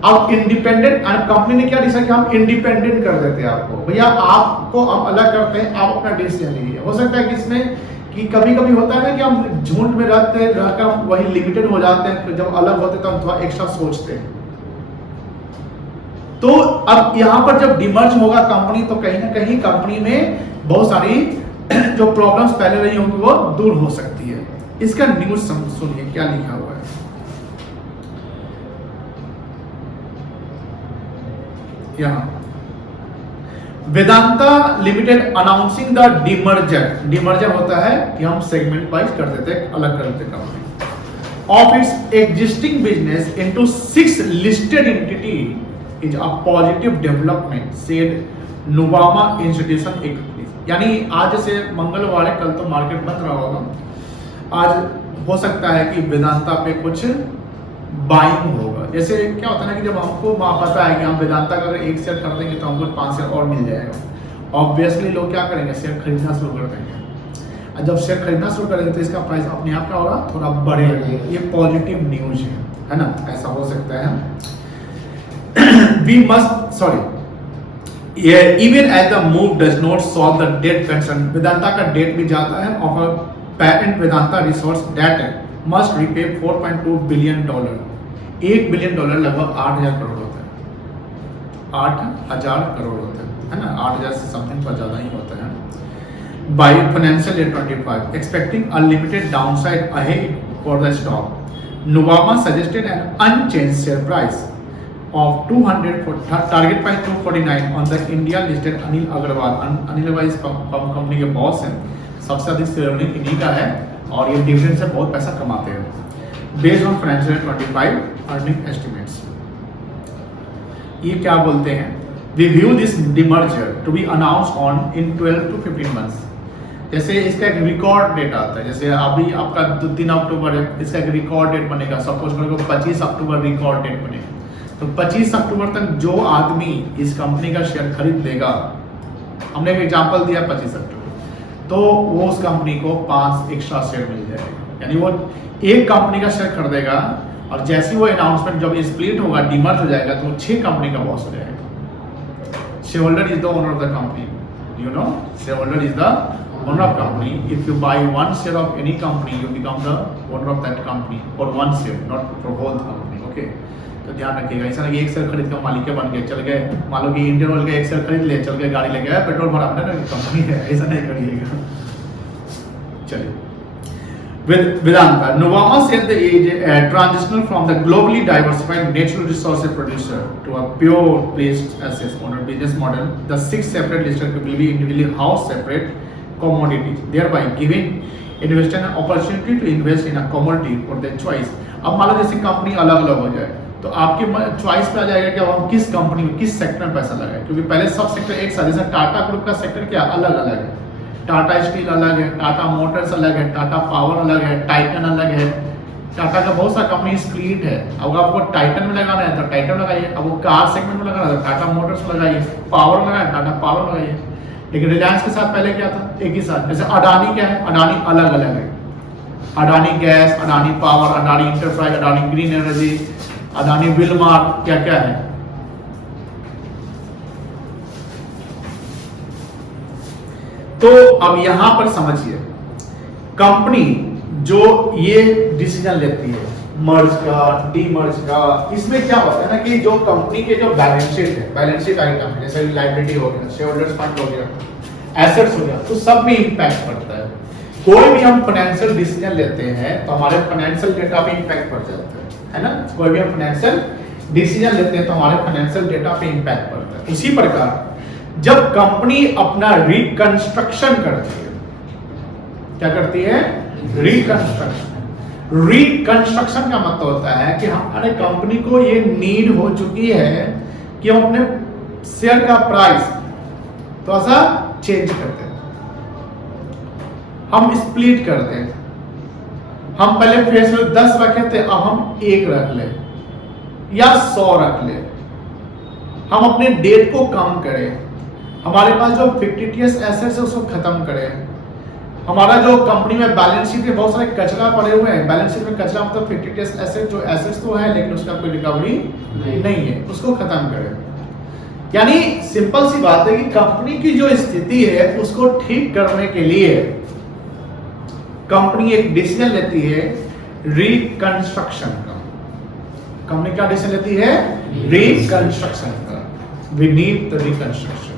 अब इंडिपेंडेंट कंपनी ने क्या डिसाइड किया, हम इंडिपेंडेंट कर देते हैं आपको, भैया आपको हम अलग करते हैं, आप अपना डिसीजन लीजिए। हो सकता है कि इसमें कि कभी कभी होता है ना कि हम झुंड में रहकर हम वही लिमिटेड हो जाते हैं, जब अलग होते हैं तो हम थोड़ा एक्स्ट्रा सोचते हैं। तो अब यहाँ पर जब डिमर्ज होगा कंपनी, तो कहीं ना कहीं कंपनी में बहुत सारी जो प्रॉब्लम्स पहले रही होंगी वो दूर हो सकती है। इसका न्यूज सुनिए क्या लिखा हुआ है। यहाँ Vedanta limited announcing the demerger, demerger होता है कि हम सेगमेंट वाइज कर देते हैं, अलग कर देते company of its existing business into 6 listed entity is a positive development said Nuvama institution equities. यानी आज जैसे मंगलवार है, कल तो मार्केट बंद रहा होगा, आज हो सकता है कि वेदांता पे कुछ बाइंग होगा। जैसे क्या होता है ना कि जब हमको पता है कि हम वेदांता का अगर एक शेयर खरीदेंगे तो हमको 5 शेयर और मिल जाएगा, ऑब्वियसली लोग क्या करेंगे, शेयर खरीदना शुरू कर देंगे। और जब शेयर खरीदना शुरू करेंगे तो इसका प्राइस अपने आप क्या होगा, थोड़ा बढ़ेगा। ये पॉजिटिव न्यूज है ना, ऐसा हो सकता है। We must sorry even as the move does not solve the debt concern, Vedanta का डेट भी जाता है of a parent Vedanta resource that must repay $4.2 billion, $8 billion लगभग 8,000 करोड़ होता है, 8,000 करोड़ होता है ना, 8,000 से समथिंग पर ज्यादा ही होता है। By financial year 25 expecting unlimited downside ahead for the stock, Nuvama suggested an unchanged share price of 200 for target price 249 on the India listed Anil Agrawal. Anil Agrawal इस कंपनी के बॉस हैं, सबसे अधिक शेयर इन्हीं का है और ये डिविडेंड से बहुत पैसा कमाते हैं। Based on financial 25 earning estimates, ये क्या बोलते हैं, we view this demerger to be announced on in 12 to 15 months. जैसे इसका एक रिकॉर्ड डेट आता है, जैसे अभी आपका 3 अक्टूबर है, इसका एक रिकॉर्ड डेट बनेगा, सपोज करो 25 अक्टूबर रिकॉर्ड डेट बनेगा, तो 25 अक्टूबर तक जो आदमी इस कंपनी का शेयर खरीद लेगा, हमने एक एग्जांपल दिया 25 अक्टूबर, तो वो उस कंपनी को 5 एक्स्ट्रा शेयर मिल जाएगा। यानी वो एक कंपनी का शेयर खरीदेगा और जैसे वो अनाउंसमेंट जब स्प्लिट होगा, डीमर्ज हो जाएगा, तो वो 6 कंपनी का बॉस हो जाएगा। Shareholder is the owner of the company, you know, shareholder is the owner of company. If you buy 1 share of any company, you become the owner of that company for 1 share, not for whole company. Okay, तो ध्यान रखिएगा। ऐसा नहीं कि एक share खरीद कर मालिक बन गए, चल गए, मान लो कि इंडियन ऑयल का एक शेयर खरीद ले, चल गए गाड़ी ले गए, पेट्रोल भरा, ना कंपनी है, ऐसा नहीं करिएगा। चलिए, Vedanta, Novama said the age transitional from the globally diversified natural resources producer to a pure placed assets owner business model. The 6 separate listed will be individually housed separate commodities, thereby giving investor an opportunity to invest in a commodity for their choice. अब मान लो जैसे company अलग अलग हो जाए तो आपके choice पे आ जाएगा कि अब हम किस कंपनी में किस सेक्टर में पैसा लगाए, क्योंकि पहले सब सेक्टर एक साथ, जैसे टाटा ग्रुप का सेक्टर क्या अलग अलग है, टाटा स्टील अलग है, टाटा मोटर्स अलग है, टाटा पावर अलग है, टाइटन अलग है, टाटा का बहुत सारा कंपनी स्प्लिट है। अब आपको टाइटन में लगाना है तो टाइटन लगाइए, अब वो कार सेगमेंट में लगाना है तो टाटा मोटर्स में लगाइए, पावर में लगाए टाटा पावर लगाइए। लेकिन रिलायंस के साथ पहले क्या था, एक ही साथ। जैसे अडानी क्या है, अडानी अलग अलग है, Adani Gas, Adani Power, Adani Enterprise, Adani Green Energy, Adani Wilmart, क्या क्या है। तो अब यहां पर समझिए, कंपनी जो ये डिसीजन लेती है मर्ज का, डीमर्ज का, इसमें क्या होता है ना कि जो कंपनी के जो बैलेंस शीट है, बैलेंस शीट आइटम है, जैसे लायबिलिटी हो गया, शेयरहोल्डर्स फंड हो गया, एसेट्स हो गया, तो सब में इंपैक्ट पड़ता है। कोई भी हम फाइनेंशियल डिसीजन लेते हैं तो हमारे फाइनेंशियल डेटा पे इंपैक्ट पड़ जाता है ना। कोई भी हम फाइनेंशियल डिसीजन लेते हैं तो हमारे फाइनेंशियल डेटा पे इंपैक्ट पड़ता है। उसी प्रकार जब कंपनी अपना रिकंस्ट्रक्शन करती है, क्या करती है, रिकंस्ट्रक्शन का मतलब होता है कि हमारे कंपनी को ये नीड हो चुकी है कि हम अपने शेयर का प्राइस थोड़ा सा चेंज करते हैं, हम स्प्लिट करते हैं। हम पहले फेस वैल्यू 10 रखे थे, अब हम 1 रख ले या 100 रख ले, हम अपने डेट को कम करें, हमारे पास जो फिक्टिशियस एसेट्स है उसको खत्म करें, हमारा जो कंपनी में बैलेंस शीट में बहुत सारे कचरा पड़े हुए हैं, बैलेंस शीट में कचरा मतलब फिक्टिशियस एसेट, जो एसेट्स तो है लेकिन उसका कोई रिकवरी नहीं है, उसको खत्म करें। यानी सिंपल सी बात है कि कंपनी की जो स्थिति है उसको ठीक करने के लिए कंपनी एक डिसीजन लेती है रिकंस्ट्रक्शन का। कंपनी का डिसीजन लेती है रिकंस्ट्रक्शन का। We need the reconstruction.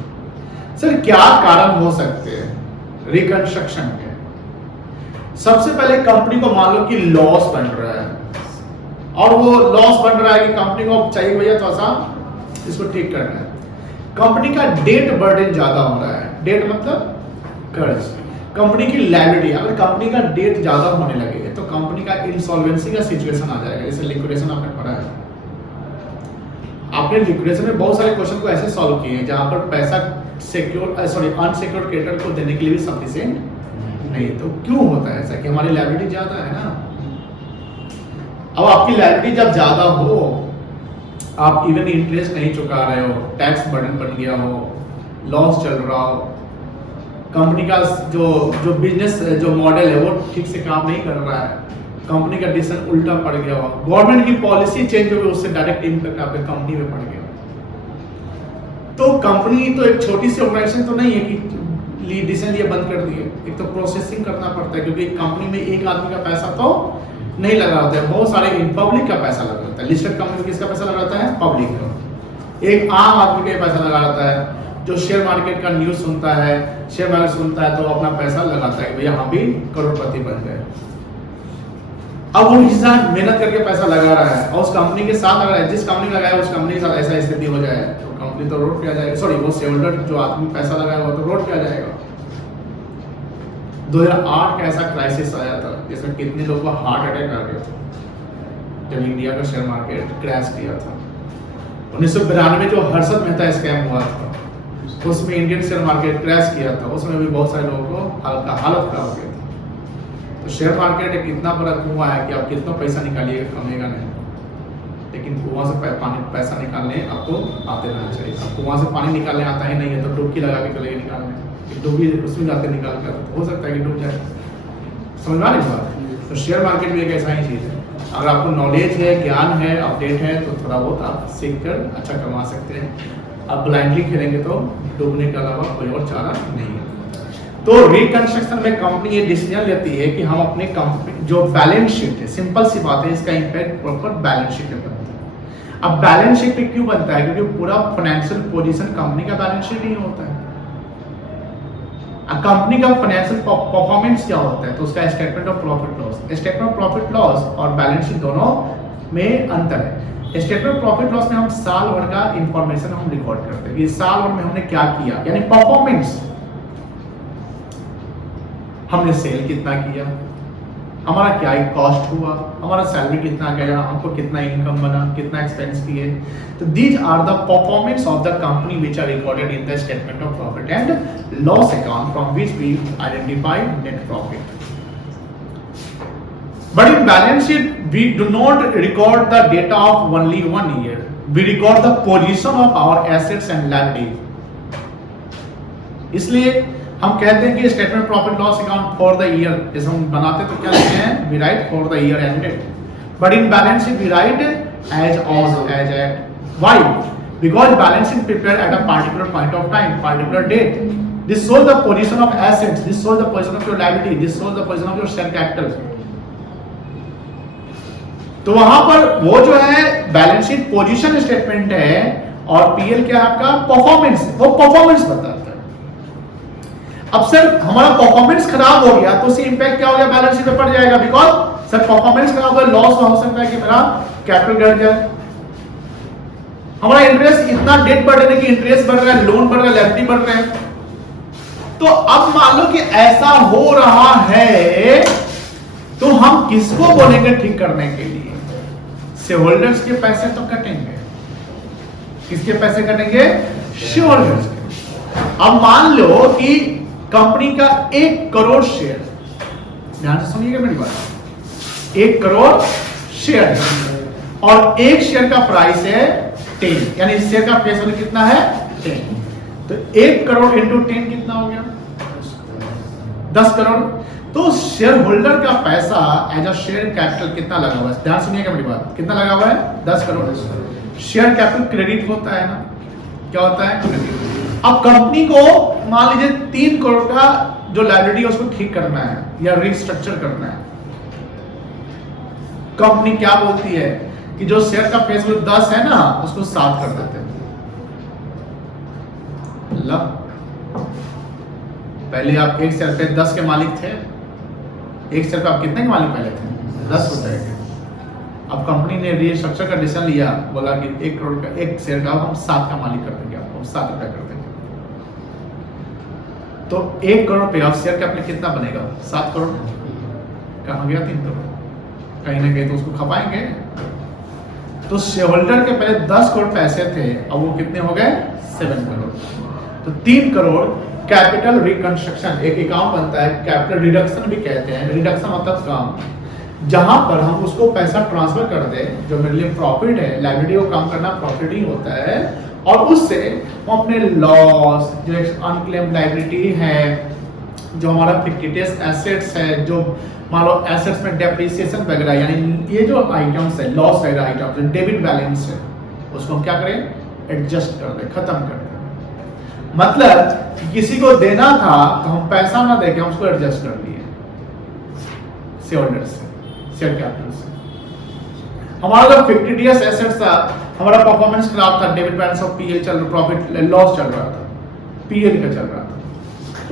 Sir क्या कारण हो सकते हैं रिकंस्ट्रक्शन के? सबसे पहले कंपनी को मान लो कि लॉस बन रहा है, और वो लॉस बन रहा है कि कंपनी को चाहिए भैया थोड़ा सा इसको ठीक करना है। कंपनी का डेट बर्डन ज्यादा हो रहा है, डेट मतलब कर्ज, कंपनी की लायबिलिटी, अगर कंपनी का डेट ज्यादा होने लगे तो कंपनी का इंसॉल्वेंसी का सिचुएशन आ जाएगा। जैसे लिक्विडेशन आपने पढ़ा है, आपने लिक्विडेशन में बहुत सारे क्वेश्चन को ऐसे सॉल्व किए हैं जहां पर पैसा अनसिक्योर्ड क्रेडिटर को देने के लिए भी सफिशिएंट नहीं। तो क्यों होता है ऐसा कि हमारी लायबिलिटी ज्यादा है ना। अब आपकी लायबिलिटी जब ज्यादा हो, आप इवन इंटरेस्ट नहीं चुका रहे हो, टैक्स बर्डन बन गया हो, लॉस चल रहा हो, कंपनी का जो बिजनेस जो मॉडल है वो ठीक से काम नहीं कर रहा है, कंपनी का डिसीजन उल्टा पड़ गया हो, गवर्नमेंट की पॉलिसी चेंज हो गई, उससे डायरेक्ट इम्पैक्ट आपके कंपनी में पड़ गया। तो कंपनी तो एक छोटी सी ऑर्गेनाइजेशन तो नहीं है कि डिसीजन लिए बंद कर दिए। एक तो प्रोसेसिंग करना पड़ता है, क्योंकि कंपनी में एक आदमी का पैसा तो नहीं लगा होता है, बहुत सारे पब्लिक का पैसा लगा होता है। लिस्टेड कंपनी में किसका पैसा लगा होता है? पब्लिक का। एक आम आदमी का पैसा लगा होता है जो शेयर मार्केट का न्यूज सुनता है, शेयर मार्केट सुनता है तो अपना पैसा लगाता है भैया हम भी करोड़पति बन गए। अब वो इंसान मेहनत करके पैसा लगा रहा है और उस कंपनी के साथ लगा रहा है, जिस कंपनी लगाया उस कंपनी के साथ ऐसा स्थिति हो जाए तो कंपनी तो रोड पे आ जाएगी। सॉरी, वो शेयर होल्डर जो आदमी पैसा लगाया वो तो रोड पे आ जाएगा। 2008 का ऐसा क्राइसिस आया था जिसमें कितने लोगों को हार्ट अटैक आ गया था जब इंडिया का शेयर मार्केट क्रैश किया था। 1992 जो हर्षद मेहता स्कैम हुआ था उसमें इंडियन शेयर मार्केट क्रैश किया था, उसमें भी बहुत सारे लोगों को हालत खराब हो गई थी। तो शेयर मार्केट एक कितना बड़ा कुआं है कि आप कितना पैसा निकालिएगा कमेगा नहीं, लेकिन कुआं से पैसा निकालने आपको आते रहना चाहिए। अब कुआं से पानी निकालने आता ही नहीं है तो डुबकी लगा के चलेगा निकालने, डुबकी उसमें जाते निकाल कर हो सकता है कि डूब जाए। समझ में नहीं बात? तो शेयर मार्केट भी एक ऐसा ही चीज़ है, अगर आपको नॉलेज है, ज्ञान है, अपडेट है तो थोड़ा बहुत आप सीख कर अच्छा कमा सकते हैं। आप ब्लाइंडली खेलेंगे तो डूबने के अलावा कोई और चारा नहीं है। तो रिकंस्ट्रक्शन में कंपनी ये डिसीजन लेती है कि हम अपने कंपनी जो बैलेंस शीट है, सिंपल सी बात है, इसका इंपैक्ट प्रॉपर बैलेंस शीट में बनता है। अब बैलेंस शीट पे क्यों बनता है? क्योंकि पूरा फाइनेंशियल पोजीशन कंपनी का बैलेंस शीट ही होता है। कंपनी का फाइनेंशियल परफॉर्मेंस क्या होता है, तो उसका statement of profit loss, statement of profit loss और बैलेंस शीट दोनों में अंतर है। स्टेटमेंट ऑफ प्रॉफिट लॉस में हम साल भर का इंफॉर्मेशन हम रिकॉर्ड करते हैं कि साल भर में हमने क्या किया, यानी परफॉर्मेंस, हमने सेल कितना किया, हमारा क्या कॉस्ट हुआ, हमारा सैलरी कितना गया, हमको कितना इनकम बना, कितना एक्सपेंस किए। तो these are the performance of the company which are recorded in the statement of profit and loss account from which we identify net profit. But in balance sheet we do not record the data of only 1 year. We record the position of our assets and liabilities. इसलिए हम कहते हैं कि statement profit loss account for the year, जैसे हम बनाते तो क्या लिखते हैं, we write for the year ended, but in balance sheet we write as on as at. Why? Because balance sheet prepared at a particular point of time, particular date. This shows the position of assets, this shows the position of your liability, this shows the position of your share capital. तो वहां पर वो जो है balance sheet position statement है और PL क्या है आपका परफॉर्मेंस, वो परफॉर्मेंस बताता है। अब सर हमारा परफॉर्मेंस खराब हो गया तो उससे इंपैक्ट क्या हो गया, बैलेंस शीट पे पड़ जाएगा, बिकॉज सर परफॉर्मेंस खराब हो, लॉस हो सकता है कि मेरा कैपिटल घट जाए, हमारा इंटरेस्ट इतना डेट बढ़ रहा है कि इंटरेस्ट बढ़ रहा है, लोन बढ़ रहा है, लायबिलिटी बढ़ रहा है। तो अब मान लो कि ऐसा हो रहा है तो हम किसको बोलेंगे ठीक करने के लिए? शेयर होल्डर्स के पैसे तो कटेंगे। किसके पैसे कटेंगे? शेयर होल्डर्स के। अब मान लो कि कंपनी का 1 करोड़ शेयर, ध्यान से सुनिएगा मेरी बात, 1 करोड़ शेयर और एक शेयर का प्राइस है 10, यानी इस शेयर का फेस वैल्यू कितना है 10, तो 1 करोड़ इंटू 10 कितना हो गया 10 करोड़। तो शेयर होल्डर का पैसा एज अ शेयर कैपिटल कितना लगा हुआ है, ध्यान सुनिएगा मेरी बात, कितना लगा हुआ है 10 करोड़। शेयर कैपिटल क्रेडिट होता है ना, क्या होता है क्रेडिट। अब कंपनी को मान लीजिए 3 करोड़ का जो लायबिलिटी है उसको ठीक करना है या रिस्ट्रक्चर करना है। कंपनी क्या बोलती है कि जो शेयर का फेस वैल्यू 10 है ना उसको 7 कर देते हैं। पहले आप 1 शेयर पे 10 के मालिक थे, 1 शेयर पे आप कितने के मालिक पहले थे 10 रुपए के। अब कंपनी ने रिस्ट्रक्चर का डिसीजन लिया, बोला कि 1 करोड़ का 1 शेयर का हम 7 का मालिक कर देंगे, आपको 7 रुपए कर देंगे। तो 1 करोड़ पे आप शेयर कैपिटल कितना बनेगा 7 करोड़, कहाँ गया 3 करोड़, कहीं ना कहीं तो उसको खपाएंगे। तो शेयर होल्डर के पहले 10 करोड़ पैसे थे, अब वो कितने हो गए 7 करोड़। तो 3 करोड़ कैपिटल रिकंस्ट्रक्शन, एक अकाउंट बनता है, कैपिटल रिडक्शन भी कहते हैं। रिडक्शन मतलब काम जहां पर हम उसको पैसा ट्रांसफर कर दे, जो मेरे लिए प्रॉफिट है, लायबिलिटी को कम करना प्रॉफिट ही होता है, और उससे हम अपने लॉस, जो अनक्लेम्ड लायबिलिटी है, जो हमारा फिक्टिटियस एसेट्स है, जो मान लो एसेट्स में डेप्रिसिएशन वगैरह, यानी ये जो आइटम्स है लॉस वगैरह आइटम, जो डेबिट बैलेंस है, उसको हम क्या करें एडजस्ट कर दें, खत्म कर दें। मतलब किसी को देना था तो हम पैसा ना देके हम उसको एडजस्ट कर लिए शेयर होल्डर से, शेयर कैपिटल से। हमारा जो फिक्टिटियस एसेट्स था, हमारा परफॉर्मेंस खराब था, डेबिट बैलेंस ऑफ पीएल चल रहा, प्रॉफिट लॉस चल रहा था, पीएल का चल रहा था,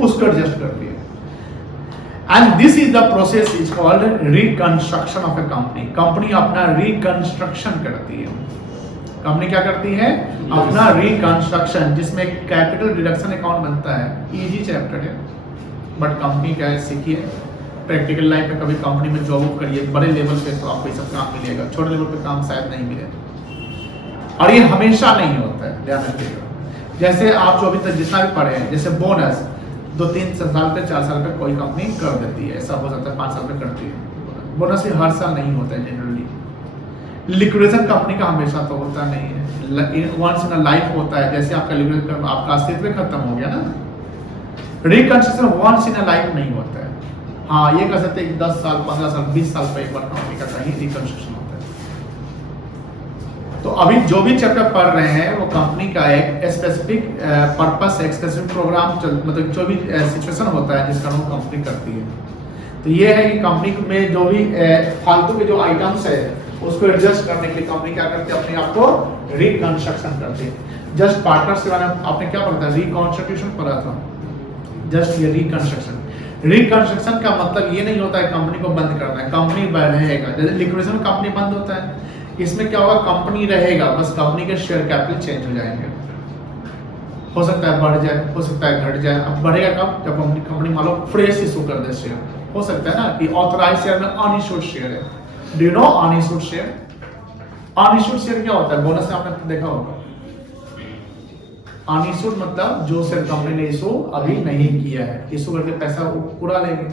उसको एडजस्ट कर लिया। And this is the process is called reconstruction of A company. Company अपना रिकंस्ट्रक्शन करती है। कंपनी क्या करती है अपना रिकंस्ट्रक्शन, जिसमें कैपिटल रिडक्शन अकाउंट बनता है। इजी चैप्टर है, बट कंपनी क्या है सीखिए, प्रैक्टिकल लाइफ में कभी कंपनी में जॉब करिए, बड़े लेवल पे तो आपको ये सब काम मिलेगा, छोटे लेवल पे काम शायद नहीं मिलेगा, और ये हमेशा नहीं होता है, ध्यान रखिएगा। जैसे आप जो अभी तक जितना भी पढ़े हैं, जैसे बोनस 2-3 साल पे 4 साल पे कोई कंपनी कर देती है, ऐसा हो जाता है 5 साल पे करती है। बोनस भी हर साल नहीं होता है जनरली। लिक्विडेशन कंपनी का हमेशा तो होता नहीं है, वंस इन अ लाइफ होता है। जैसे आपका लिक्विडेशन, आपका अस्तित्व खत्म हो गया ना, reconstruction once in a life नहीं होता है। हाँ ये कह सकते हैं 10 साल 15 साल 20 साल पे एक बार कंपनी का कहीं रिकंस्ट्रक्शन होता है। तो अभी जो भी चैप्टर पढ़ रहे हैं वो कंपनी का एक स्पेसिफिक पर्पस, एक स्पेसिफिक प्रोग्राम, मतलब जो भी सिचुएशन होता है जिसका वो कंपनी करती है। तो ये है कि कंपनी में जो भी फालतू के जो आइटम्स है उसको एडजस्ट करने के लिए कंपनी क्या करती है, अपने आप को रिकंस्ट्रक्शन करती है। जस्ट पार्टनर से मैंने आपने क्या पढ़ा था, रिकॉन्स्टिट्यूशन पढ़ा था, जस्ट ये रिकंस्ट्रक्शन। रिकंस्ट्रक्शन का मतलब ये नहीं होता है कंपनी को बंद करना है, कंपनी रहेगा। जैसे लिक्विडेशन में कंपनी बंद होता है, इसमें क्या होगा, कंपनी रहेगा, बस कंपनी के शेयर कैपिटल चेंज हो जाएंगे। हो सकता है बढ़ जाए, हो सकता है घट जाए। अब बढ़ेगा कब, जब कंपनी मान लो फ्रेश इशू कर दे शेयर। हो सकता है ना कि ऑथराइज शेयर में अनइश्यूड शेयर है। Do you know unissued share? Unissued share क्या होता है, बोनस में आपने देखा होगा। अनइश्यूड मतलब जो शेयर कंपनी ने इशू अभी नहीं किया है, इशू करके पैसा पूरा लेंगे।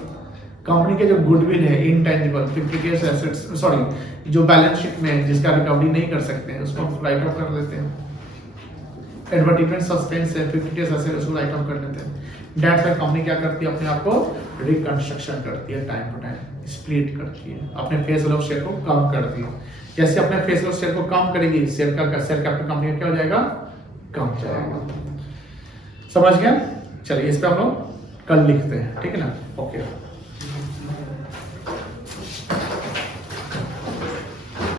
कंपनी के जो गुडविल है, इनटेंजिबल, 50 डेज एसेट्स, सॉरी जो बैलेंस शीट में जिसका रिकवरी नहीं कर सकते हैं उसको राइट ऑफ कर देते हैं। एडवर्टाइजमेंट सस्पेंस है, 50 डेज एसेट उसको राइट ऑफ कर देते हैं। दैट्स व्हाई कंपनी क्या करती है, अपने आप को रिकंस्ट्रक्शन करती है, टाइम टू टाइम स्प्लिट करती है, अपने फेस वैल्यू ऑफ शेयर को कम करती है। जैसे अपने फेस वैल्यू ऑफ शेयर को कम करेगी, शेयर कैपिटल कंपनी का क्या हो जाएगा, कम जाएगा। समझ गया? चलिए इस पे हम लोग कल लिखते हैं, ठीक है ना? ओके।